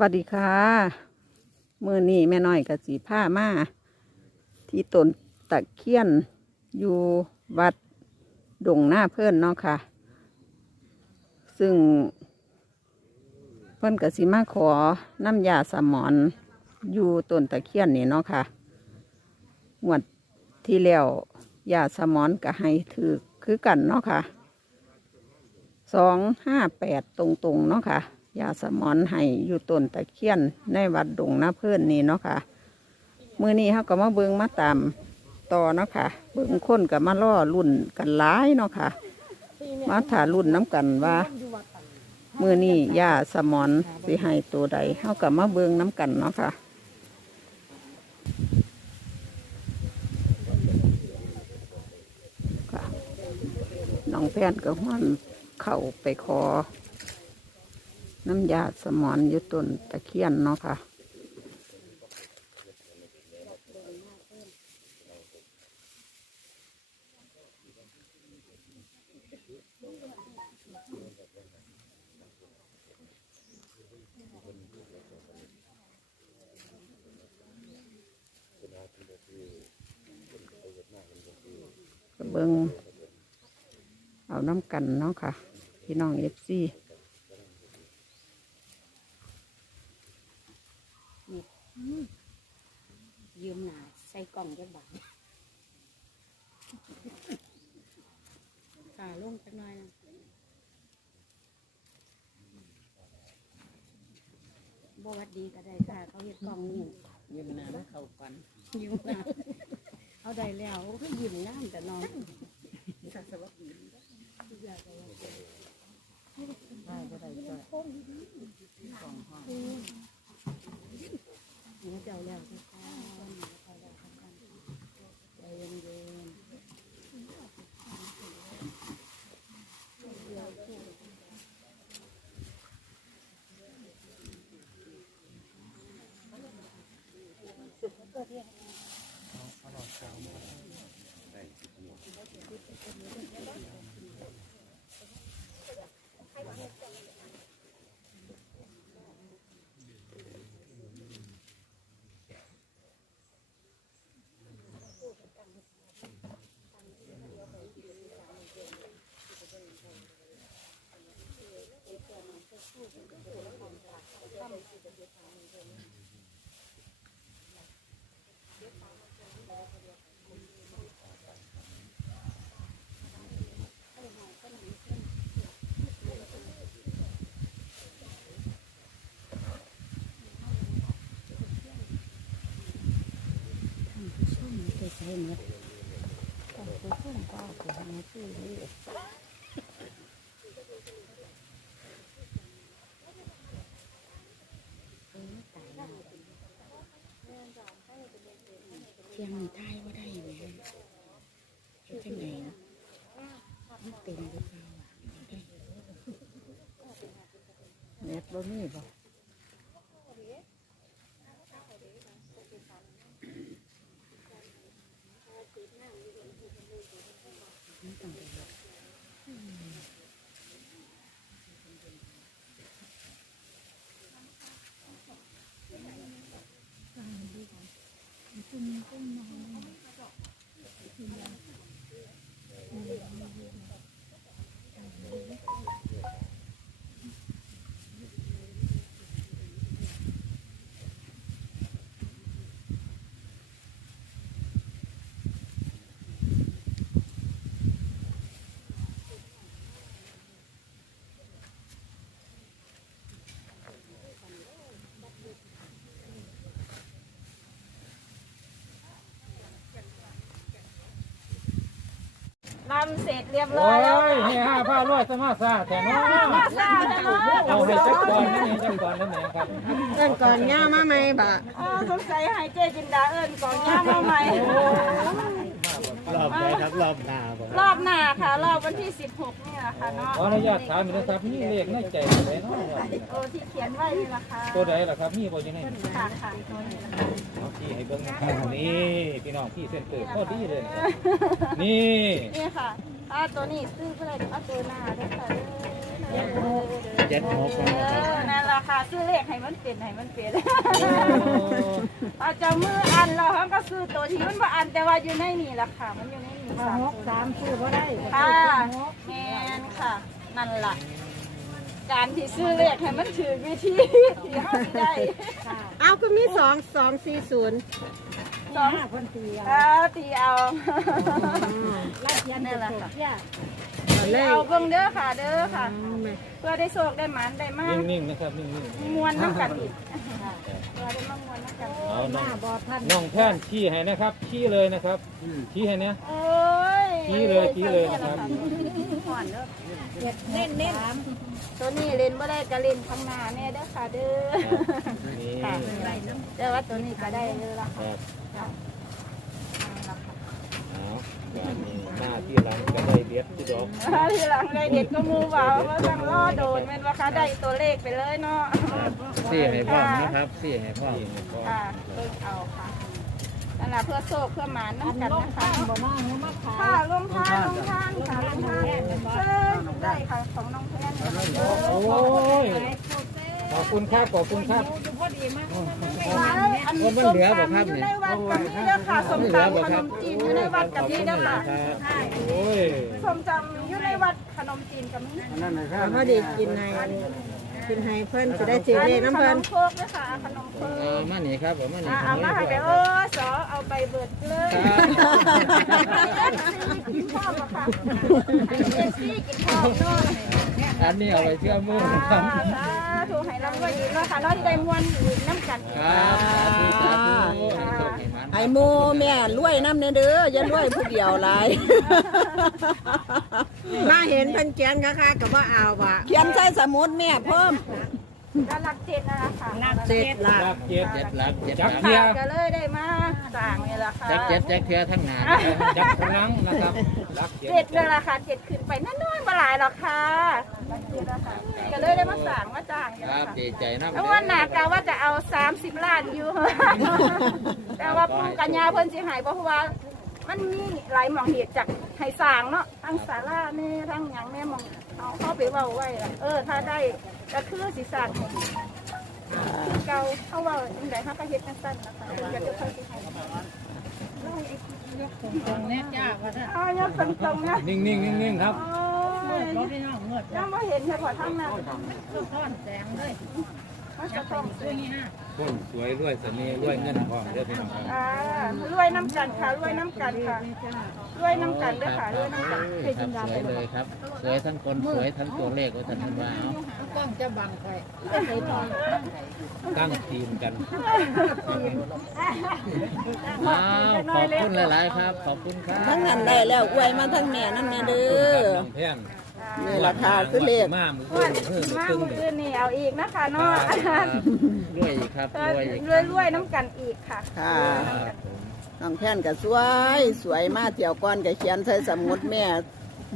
วัสดีค่ะเมื่อนี้แม่น้อยกับสีผ้ามาที่ต้นตะเคียนอยู่วัดดงหน้าเพื่อนเนาะค่ะ ซึ่ง เพื่อนกับสีมาขอน้ำยาสมอนอยู่ต้นตะเคียนนี่เนาะค่ะงวดที่แล้วยาสมอนก็ให้ถือคือกันเนาะค่ะสองห้าแปดตรงๆเนาะค่ะ ยาสมอนให้อยู่ต้นตะเคียนในวัดดงนาเพื่อนนี่เนาะค่ะมือนี้เขาก็มาเบิงมาตามต่อเนาะค่ะ เบิงคนกับมาล่อรุ่นกันหลายเนาะค่ะ มาถารุ่นน้ำกันว่ามือนี้ยาสมอนสิให้ตัวใดเขากับมาเบิงน้ำกันเนาะค่ะค่ะน้องแพนกับห้อนเข่าไปขอ น้ำยาสมอนอยู่ต้นตะเคียนเนาะค่ะก็เบิงเอาน้ำกันเนาะค่ะ พี่น้องเอฟซียืมหนาใส่กล่องจักบาท่าลงจักหน่อยนะบวัดดีก็ได้ค่ะ เขาเห็ดกล่องนี่ยืมน้ำเขากันยืมหนาเอาได้แล้วก็ยืมน้ำแต่นอน สวัสดี ใช้หมดก็คือช่วงก็คือหาซื้อนี่เออตายแล้วเที่ยงนี้ว่าได้ไหมเฮ็ดจังไงมันเต็มหรือเปล่าเน็ตบ่มีบ่ มั ลำเสร็จเรียบร้โอ้อยแล้วยให้ห้าผ้ารอดสมาซาแต่เนาะเอาให้จักก่อนนี่จักก่อนนั่นเองครับเอิ้นก่อนย่ามาไหมบ่อ๋อสงสัยให้เจ๊จินดาเอิญกองย่ามาใหม่ รอบไหนครับรอบหน้าบอกรอบหน้าค่ะ รอบวันที่ 16 นี่แหละค่ะเนาะขออนุญาตถามอีกนะครับมีเลขในใจไหนเนาะโอ้ที่เขียนไว้นี่แหละค่ะตัวใดล่ะครับมีบ่อยู่ในค่ะค่ะตัวนี้แหละค่ะเอาที่ให้เบิ่งนะครับนี่พี่น้องที่เส้นเติร์พอดีเลยนะครับนี่นี่ค่ะอ่าตัวนี้ซื้อเพื่ออะไรเอาตัวหน้าด้วยค่ะ เจ็ดหกเออนั่นแหละค่ะซื้อเลขให้มันเป็นให้มันเป็นอาจจะมืออันแล้วเขาก็ซื้อตัวที่มันบ่อันแต่ว่าอยู่ในนี่แหละค่ะ มันอยู่ในนี่สามหกสามซื้อบ่ได้ค่ะแมนค่ะ นั่นล่ะ การที่ซื้อเลขให้มันถือวิธีที่เขาสิได้เอาก็มีสองสองสี่ศูนย์สองคนตีเออตีเอาลาดยันนั่นแหละค่ะ ตอนแรตีกเอาเบิ่งเด้อค่ะ เด้อค่ะ เพื่อได้โชคได้หมันได้มากนิ่งๆนะครับนิ่งมวนน้ำกันอีกเพื่อได้มามวนน้ำกันๆเอาน้องบอท่านน้องแท่นชี้ให้นะครับชี้เลยนะครับชี้ให้เนี่ยโอ้ยชี้เลยชี้เลยนะครับห่อนเด้อเน้นเน้นตัวนี้เล่นบ่ได้ก็เล่นข้างหน้าแน่เด้อค่ะเด้อนี่ค่ะแต่ว่าตัวนี้ก็ได้เลยล่ะครับ ค่ะ เอาการนี้หน้าที่หลังก็ได้เด็ดที่ดอกทีหลังได้เด็กก็มูว่าว่าต้องรอโดนแม่นว่าคะได้ตัวเลขไปเลยเนาะสี่ให้พ่อมนะครับสี่ให้พ่อมนี่ก็ค่ะเบิ่งเอาค่ะนั่นแหละเพื่อโชคเพื่อหมานน้ำกันนะคะบ่มาหัวมาขายค่ะลงทานลงทานค่ะลงทานเชิญได้ค่ะของน้องแพนโอ้ยขอบคุณครับขอบคุณครับอันนี้ส้มตำอยู่ในวัดกับนี่เด้อค่ะส้มตำขนมจีนอยู่ในวัดกับนี่เด้อค่ะโอ้ย ส้มตำอยู่ในวัดขนมจีนกับนี่พอดีกินให้กินให้เพิ่นจะได้เจเลน้ำขเพิ่นนมโคกด้วยค่ะขนมโคกเออมานี่ครับผมมานี่อะครัเอาบมาให้ไปโอ้สอเอาไปเบิดเลยกินข้าวมาค่ะเอซี่กินข้าวเนาะ อันนี้เอาไปเชื่อมือครับสาธุให้รางวัลอีกเนาะค่ะเนาะที่ได้มวนอีกน้ำกันครับสาธุสาธุให้โชคให้มันไอโมแม่รวยน้ำเนเด้ออย่ารวยผู้เดียวหลายมาเห็นเพิ่นเขียนค่ะๆก็บ่เอาว่ะเขียนใส่สมุดแม่เพิ่มก็รักเจ็ดนั่นแหละค่ะรักเจ็ดหลักรัก เจ็ดเจ็ดหลักเจ็ดหจัลับกเทียก็เลยได้มาสั่งนี่แหละค่ะแจ็คเจ็ดแจ็คเทือทั้งหนาจับพลังนะครับรักเจ็ด เจ็ดเลยล่ะค่ะเจ็ดขึ้นไปนั่นน้อยมาหลายหรอกค่ะรั กเจ็ดแล้วค่ะก็เลยได้มาสั่งมาจ้างนี่คแหรัละบค่ะดีใจนะแล้ววันหนากะว่าจะเอา 30 ล้านอยู่ แต่ว่าปูกัญญาเพิ่นสิใหายเพราะว่า มันมีหลายหมองเหตุจากให้สร้างเนาะทั้งศาลาแน่ทั้งหยังแน่หมองเอาเข้าไปเว้าไว้ล่ะเออ ถ้าได้ก็คือสิสร้างให้คือเก่าเขาเว้าจังได๋เฮาก็เฮ็ดจังซั่นนะคะเพิ่นก็จะค่อยสิให้ตรงนี้จ้าว่าถ้าอ้าวยกตรงๆนะนิ่งๆนิ่งๆครับโอ้ ยพี่น้องเงือดยังบ่เห็นเฉพาะทางนั้นท่อนแสงเลยมันจะต้องตัวนี้ฮะคนสวยรวยเสน่ห์รวยเงินทองเด้อพี่น้องครับอ่ารวยน้ำกันค่ะรวยน้ำกันค่ะรวยน้ำกันเด้อค่ะรวยน้ำกันให้คจิรับนดาสวยเลยครับ สวยทั้งคนสวยทั้งตัวเลขว่าท่านว่าเอากล้องจะบังใครตั้งทีมกันอ้าวขอบคุณหลาย ๆ ครับ ขอบคุณครับทั้งนั้นได้แล้วอวยมาทั้งแม่น้ำแม่เด้ขอบคุณครับน้อองแท่ นนี่ราคาคือเลข มามือว่ามือมือมาตึงมือนี่คืนนี่เอาอีกนะคะเนาะครับรวยอีกครับรวยอีกรวยรวยน้ำกันอีกค่ะค่ะ ครับผมน้องแท่นก็สวย สวยมาเที่ยวก่อนก็เขียนใส่สมุดแม่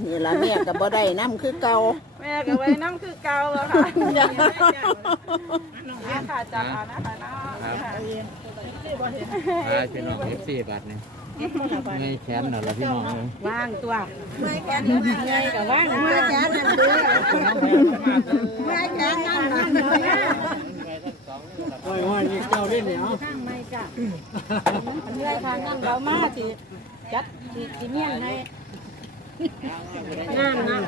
นี่ละแม่ก็บ่ได้น้ำคือเก่า แม่ก็ไว้น้ำคือเก่าอะค่ะนี่ค่ะจับเอานะคะเนาะค่ะ พาพี่น้องเอฟซีบัตรนี่ ไม่แขนหน่อยละพี่น้องเอ้ยว่างตัวไม่แค่นี้ไงแต่ว่างเมื่อแกนั่นดีเมื่อแกนั่นนั่นเลยนะโอ้ยว่านี่เจ้าเล่นเนี่ยข้างไม่จ้ะเมื่อทางนั่นเรามาสิจัดสิสิเมียนให้งานนะ